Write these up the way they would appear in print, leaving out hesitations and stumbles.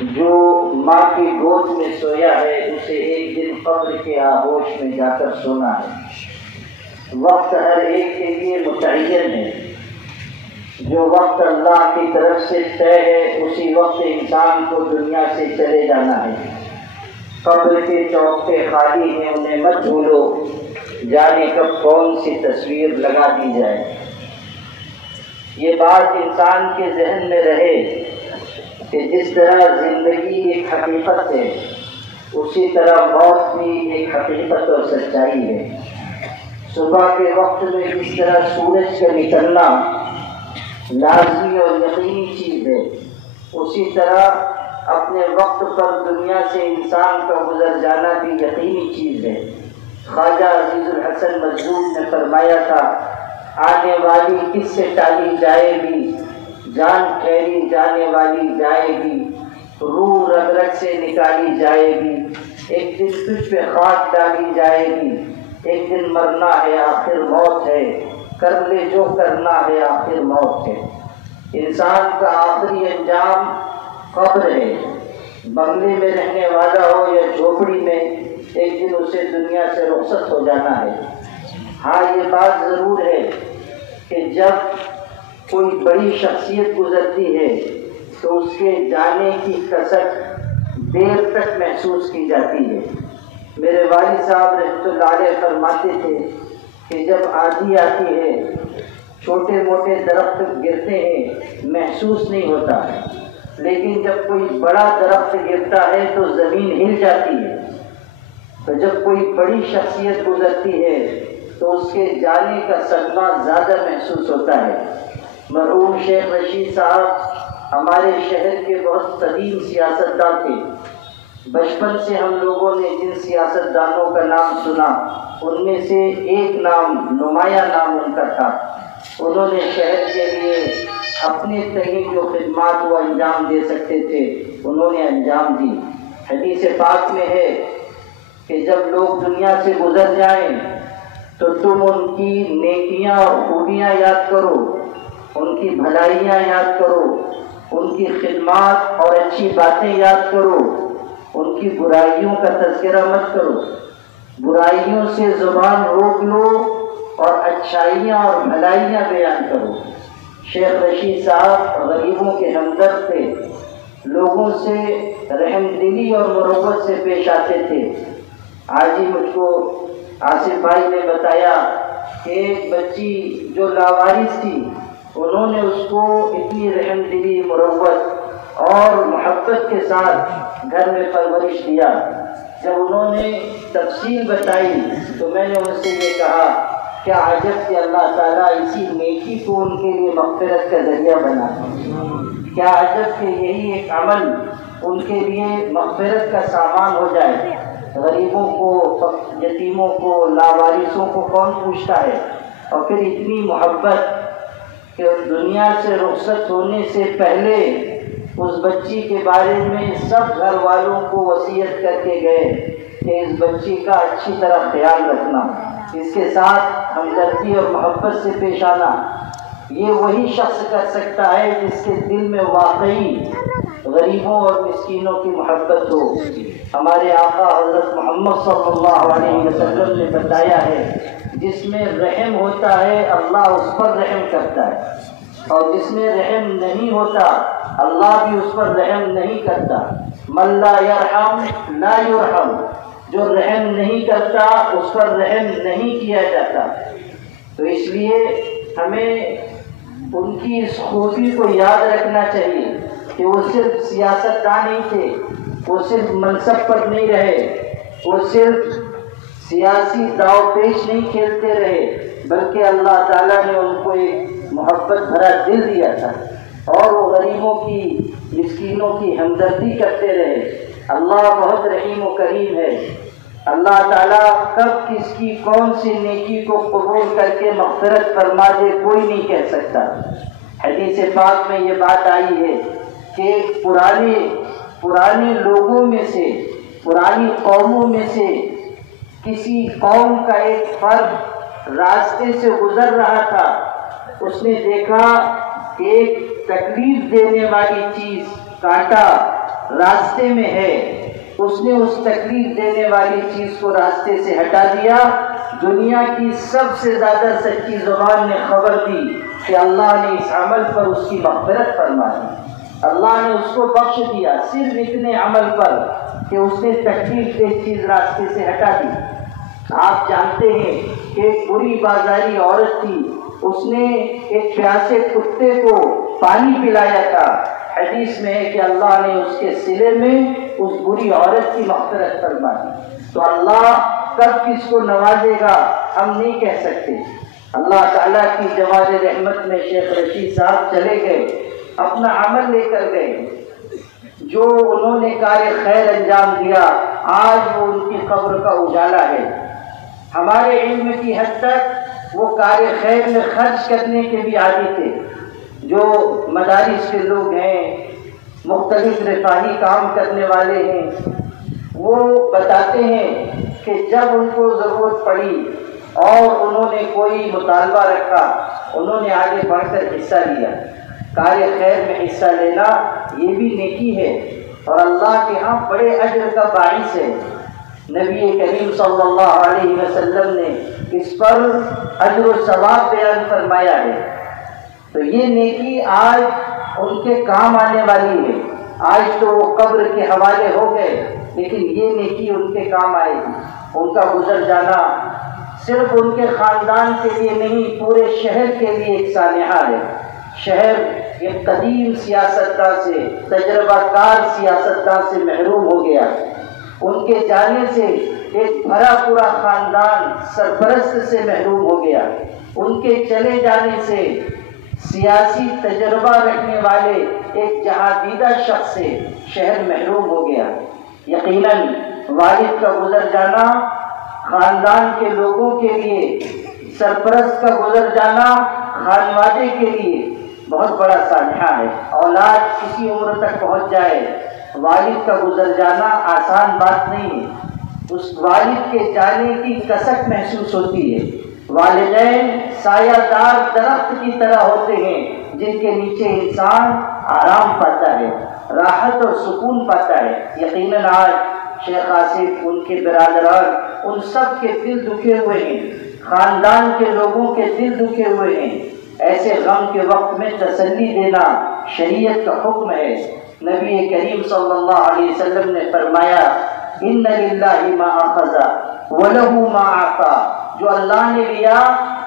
جو ماں کی گود میں سویا ہے اسے ایک دن قبر کے آغوش میں جا کر سونا ہے۔ وقت ہر ایک کے لیے متعین ہے۔ جو وقت اللہ کی طرف سے طے ہے اسی وقت انسان کو دنیا سے چلے جانا ہے۔ قبر کے چوکھے خالی ہیں انہیں مت بھولو، جانے کب کون سی تصویر لگا دی جائے۔ یہ بات انسان کے ذہن میں رہے کہ جس طرح زندگی ایک حقیقت ہے اسی طرح موت بھی ایک حقیقت اور سچائی ہے۔ صبح کے وقت میں جس طرح سورج کا نکلنا لازمی اور یقینی چیز ہے، اسی طرح اپنے وقت پر دنیا سے انسان کا گزر جانا بھی یقینی چیز ہے۔ خواجہ عزیز الحسن مجذوب نے فرمایا تھا، آنے والی کس سے ٹالی جائے گی، جان ٹھہری جانے والی جائے گی، روح رگ رگ سے نکالی جائے گی، ایک دن تجھ پہ خاک ڈالی جائے گی، ایک دن مرنا ہے آخر موت ہے، کر لے جو کرنا ہے آخر موت ہے۔ انسان کا آخری انجام قبر ہے۔ بنگلے میں رہنے والا ہو یا جھوپڑی میں، ایک دن اسے دنیا سے رخصت ہو جانا ہے۔ ہاں یہ بات ضرور ہے کہ جب کوئی بڑی شخصیت گزرتی ہے تو اس کے جانے کی کسک دیر تک محسوس کی جاتی ہے۔ میرے والد صاحب رحمۃ اللہ علیہ فرماتے تھے کہ جب آندھی آتی ہے چھوٹے موٹے درخت گرتے ہیں محسوس نہیں ہوتا، لیکن جب کوئی بڑا درخت گرتا ہے تو زمین ہل جاتی ہے۔ تو جب کوئی بڑی شخصیت گزرتی ہے تو اس کے جانے کا صدمہ زیادہ محسوس ہوتا ہے۔ مرحوم شیخ رشید صاحب ہمارے شہر کے بہت قدیم سیاستدان تھے۔ بچپن سے ہم لوگوں نے جن سیاستدانوں کا نام سنا ان میں سے ایک نام، نمایاں نام ان کا تھا۔ انہوں نے شہر کے لیے اپنے تئیں جو خدمات وہ انجام دے سکتے تھے انہوں نے انجام دی۔ حدیث پاک میں ہے کہ جب لوگ دنیا سے گزر جائیں تو تم ان کی نیکیاں اور خوبیاں یاد کرو، ان کی بھلائیاں یاد کرو، ان کی خدمات اور اچھی باتیں یاد کرو، ان کی برائیوں کا تذکرہ مت کرو۔ برائیوں سے زبان روک لو اور اچھائیاں اور بھلائیاں بیان کرو۔ شیخ رشید صاحب غریبوں کے ہمدرد تھے، لوگوں سے رحم دلی اور مروت سے پیش آتے تھے۔ آج ہی مجھ کو آصف بھائی نے بتایا کہ ایک بچی جو لاوارث تھی انہوں نے اس کو اتنی رحم دلی، مروت اور محبت کے ساتھ گھر میں پرورش دیا۔ جب انہوں نے تفصیل بتائی تو میں نے ان سے یہ کہا کیا عجب کہ اللہ تعالیٰ اسی نیکی کو ان کے لیے مغفرت کا ذریعہ بنا، کیا عجب کہ یہی ایک عمل ان کے لیے مغفرت کا سامان ہو جائے۔ غریبوں کو، یتیموں کو، لاوارثوں کو کون پوچھتا ہے؟ اور پھر اتنی محبت کہ دنیا سے رخصت ہونے سے پہلے اس بچی کے بارے میں سب گھر والوں کو وصیت کر کے گئے کہ اس بچی کا اچھی طرح خیال رکھنا، اس کے ساتھ ہمدردی اور محبت سے پیش آنا۔ یہ وہی شخص کر سکتا ہے جس کے دل میں واقعی غریبوں اور مسکینوں کی محبت ہو۔ ہمارے آقا حضرت محمد صلی اللہ علیہ وسلم نے بتایا ہے جس میں رحم ہوتا ہے اللہ اس پر رحم کرتا ہے، اور جس میں رحم نہیں ہوتا اللہ بھی اس پر رحم نہیں کرتا۔ من لا یرحم لا یرحم، جو رحم نہیں کرتا اس پر رحم نہیں کیا جاتا۔ تو اس لیے ہمیں ان کی اس خوبی کو یاد رکھنا چاہیے کہ وہ صرف سیاستدان نہیں تھے، وہ صرف منصب پر نہیں رہے، وہ صرف سیاسی داؤ پیش نہیں کھیلتے رہے، بلکہ اللہ تعالیٰ نے ان کو ایک محبت بھرا دل دیا تھا اور وہ غریبوں کی، مسکینوں کی ہمدردی کرتے رہے۔ اللہ بہت رحیم و کریم ہے۔ اللہ تعالیٰ کب کس کی کون سی نیکی کو قبول کر کے مغفرت فرما دے کوئی نہیں کہہ سکتا۔ حدیث پاک میں یہ بات آئی ہے کہ پرانے لوگوں میں سے، پرانی قوموں میں سے کسی قوم کا ایک فرد راستے سے گزر رہا تھا، اس نے دیکھا کہ ایک تکلیف دینے والی چیز، کانٹا راستے میں ہے، اس نے اس تکلیف دینے والی چیز کو راستے سے ہٹا دیا۔ دنیا کی سب سے زیادہ سچی زبان نے خبر دی کہ اللہ نے اس عمل پر اس کی مغفرت فرما دی، اللہ نے اس کو بخش دیا صرف اتنے عمل پر کہ اس نے تکلیف دہ چیز راستے سے ہٹا دی۔ آپ جانتے ہیں کہ ایک بری بازاری عورت تھی، اس نے ایک پیاسے کتے کو پانی پلایا تھا، حدیث میں ہے کہ اللہ نے اس کے صلے میں اس بری عورت کی مغفرت فرما دی۔ تو اللہ کب کس کو نوازے گا ہم نہیں کہہ سکتے۔ اللہ تعالیٰ کی جواد رحمت میں شیخ رشید صاحب چلے گئے، اپنا عمل لے کر گئے، جو انہوں نے کار خیر انجام دیا آج وہ ان کی قبر کا اجالا ہے۔ ہمارے علم کی حد تک وہ کار خیر میں خرچ کرنے کے بھی عادی تھے۔ جو مدارس کے لوگ ہیں، مختلف رفاہی کام کرنے والے ہیں، وہ بتاتے ہیں کہ جب ان کو ضرورت پڑی اور انہوں نے کوئی مطالبہ رکھا، انہوں نے آگے بڑھ کر حصہ لیا۔ کار خیر میں حصہ لینا یہ بھی نیکی ہے اور اللہ کے ہاں بڑے اجر کا باعث ہے۔ نبی کریم صلی اللہ علیہ وسلم نے اس پر اجر و ثواب بیان فرمایا ہے۔ تو یہ نیکی آج ان کے کام آنے والی ہے۔ آج تو وہ قبر کے حوالے ہو گئے، لیکن یہ نیکی ان کے کام آئے گی۔ ان کا گزر جانا صرف ان کے خاندان کے لیے نہیں، پورے شہر کے لیے ایک سانحہ ہے۔ شہر ایک قدیم سیاستداں سے، تجربہ کار سیاستداں سے محروم ہو گیا۔ ان کے جانے سے ایک بھرا پورا خاندان سرپرست سے محروم ہو گیا۔ ان کے چلے جانے سے سیاسی تجربہ رکھنے والے ایک جہادیدہ شخص سے شہر محروم ہو گیا۔ یقیناً والد کا گزر جانا خاندان کے لوگوں کے لیے، سرپرست کا گزر جانا خانوادے کے لیے بہت بڑا سانحہ ہے۔ اولاد کسی عمر تک پہنچ جائے، والد کا گزر جانا آسان بات نہیں ہے۔ اس والد کے جانے کی کسک محسوس ہوتی ہے۔ والدین سایہ دار درخت کی طرح ہوتے ہیں جن کے نیچے انسان آرام پاتا ہے، راحت اور سکون پاتا ہے۔ یقیناً آج شیخ آصف، ان کے برادران، ان سب کے دل دکھے ہوئے ہیں، خاندان کے لوگوں کے دل دکھے ہوئے ہیں۔ ایسے غم کے وقت میں تسلی دینا شریعت کا حکم ہے۔ نبی کریم صلی اللہ علیہ وسلم نے فرمایا ان للہ ما اخذ ولہ ما اعطى، جو اللہ نے لیا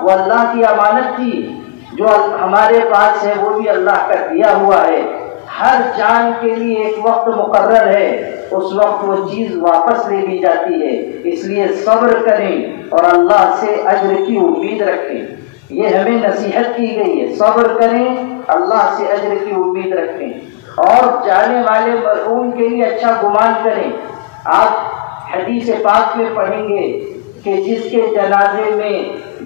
وہ اللہ کی امانت تھی، جو ہمارے پاس ہے وہ بھی اللہ کا دیا ہوا ہے۔ ہر جان کے لیے ایک وقت مقرر ہے، اس وقت وہ چیز واپس لے لی جاتی ہے۔ اس لیے صبر کریں اور اللہ سے اجر کی امید رکھیں۔ یہ ہمیں نصیحت کی گئی ہے، صبر کریں، اللہ سے اجر کی امید رکھیں اور جانے والے مرحوم کے لیے اچھا گمان کریں۔ آپ حدیث پاک میں پڑھیں گے کہ جس کے جنازے میں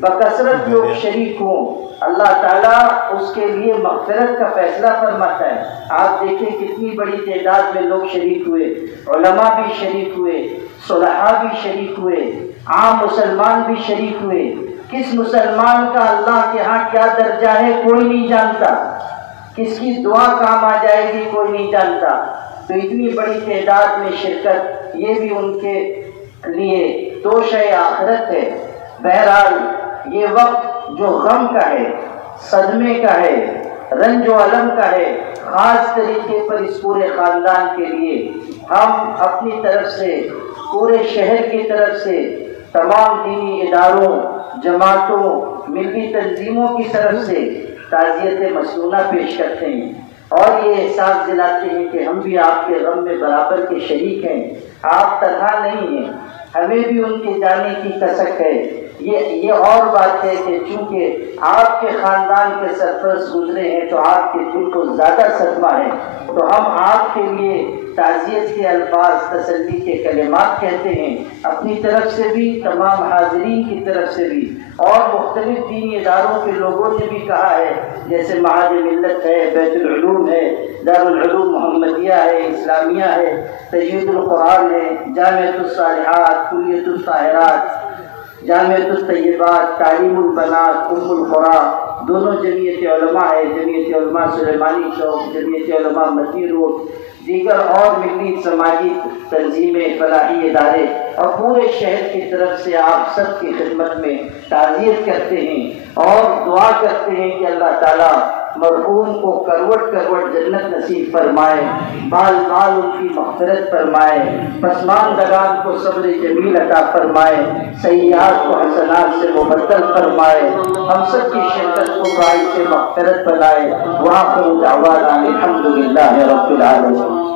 بکثرت لوگ شریک ہوں، اللہ تعالیٰ اس کے لیے مغفرت کا فیصلہ فرماتا ہے۔ آپ دیکھیں کتنی بڑی تعداد میں لوگ شریک ہوئے، علماء بھی شریک ہوئے، صلحاء بھی شریک ہوئے، عام مسلمان بھی شریک ہوئے۔ کس مسلمان کا اللہ کے ہاں کیا درجہ ہے کوئی نہیں جانتا، کس کی دعا کام آ جائے گی کوئی نہیں جانتا۔ تو اتنی بڑی تعداد میں شرکت یہ بھی ان کے لیے توشہ آخرت ہے۔ بہرحال یہ وقت جو غم کا ہے، صدمے کا ہے، رنج و علم کا ہے، خاص طریقے پر اس پورے خاندان کے لیے ہم اپنی طرف سے، پورے شہر کی طرف سے، تمام دینی اداروں، جماعتوں، ملی تنظیموں کی طرف سے تعزیت مسنونہ پیش کرتے ہیں اور یہ احساس دلاتے ہیں کہ ہم بھی آپ کے غم میں برابر کے شریک ہیں، آپ تنہا نہیں ہیں، ہمیں بھی ان کے جانے کی کسک ہے۔ یہ اور بات ہے کہ چونکہ آپ کے خاندان کے سرپرست گزرے ہیں تو آپ کے دل کو زیادہ صدمہ ہے، تو ہم آپ کے لیے تعزیت کے الفاظ، تسلی کے کلمات کہتے ہیں، اپنی طرف سے بھی، تمام حاضرین کی طرف سے بھی، اور مختلف دینی اداروں کے لوگوں نے بھی کہا ہے، جیسے معہد ملت ہے، بیت العلوم ہے، دارالعلوم محمدیہ ہے، اسلامیہ ہے، تجوید القرآن ہے، جامعۃ الصالحات، کلیۃ الطاہرات، جامعۃ الطیبات، تعلیم البنات، ام القرى، دونوں جمعیت علماء ہے، جمعیت علماء سلیمانی چوک، جمعیت علماء مدنی روڈ، دیگر اور ملی سماجی تنظیمیں، فلاحی ادارے اور پورے شہر کی طرف سے آپ سب کی خدمت میں تعزیت کرتے ہیں اور دعا کرتے ہیں کہ اللہ تعالیٰ مرحوم کو کروٹ کروٹ جنت نصیب فرمائے، بال بال ان کی مغفرت فرمائے، پسماندگان کو صبر جمیل عطا فرمائے، سیئات کو حسنات سے مبدل فرمائے، ہم سب کی شرکت کو باعث مغفرت بنائے۔ وآخر دعوانا الحمدللہ رب العالمین۔